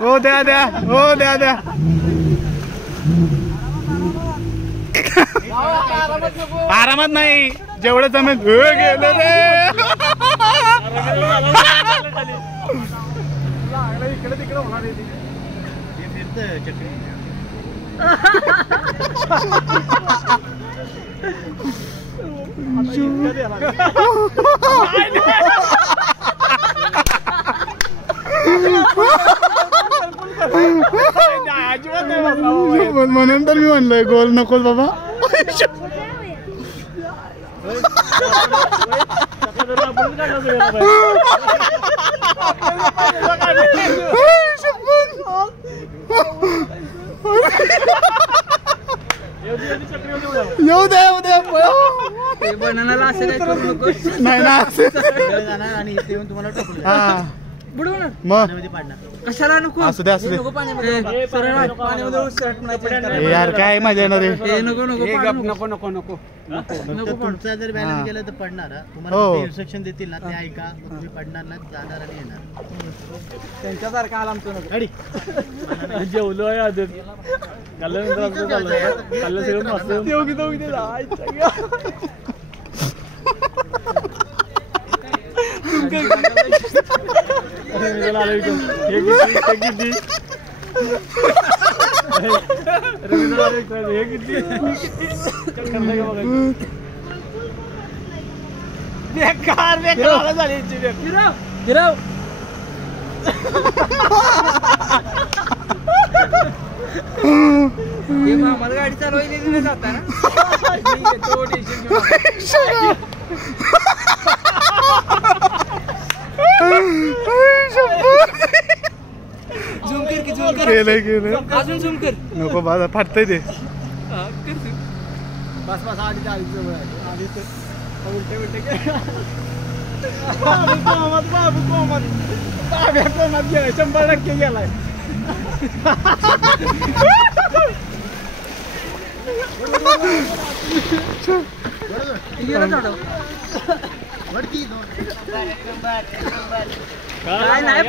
हो द्या द्या हो द्या द्या आरामात नाही जेवढं जमेल गेलं रे इकडे तिकडे होणार म्हणून तर मी म्हणलोय गोल नको बाबा येऊ द्या येऊ द्या बनानाला असं काय करू नको नाही ना आणि इथे येऊन तुम्हाला टोकलं हा बुडवू ना मग कशाला नको असू दे असू दे यार काय मजा येणार रे नको नको नको नको नको तुमचा जर बॅलन्स गेला तर पडणार तुम्हाला इन्स्ट्रक्शन देतील ना ते ऐका तुम्ही पडणार ना जाणार आणि येणार त्यांच्यासारखं आला आमचं नको गाडी जेवलो आहे अजून खाल्ल्यानंतर खाल्लं सगळं मस्त मला गाडी चालवायला जाता ना झूम कर की झूम कर केलं अजून झूम कर नको बाबा फाटतंय ते बस बस आधी आधी उलटे उलटे बाबू कोमत गेलाय 100% गेलाय काय नाही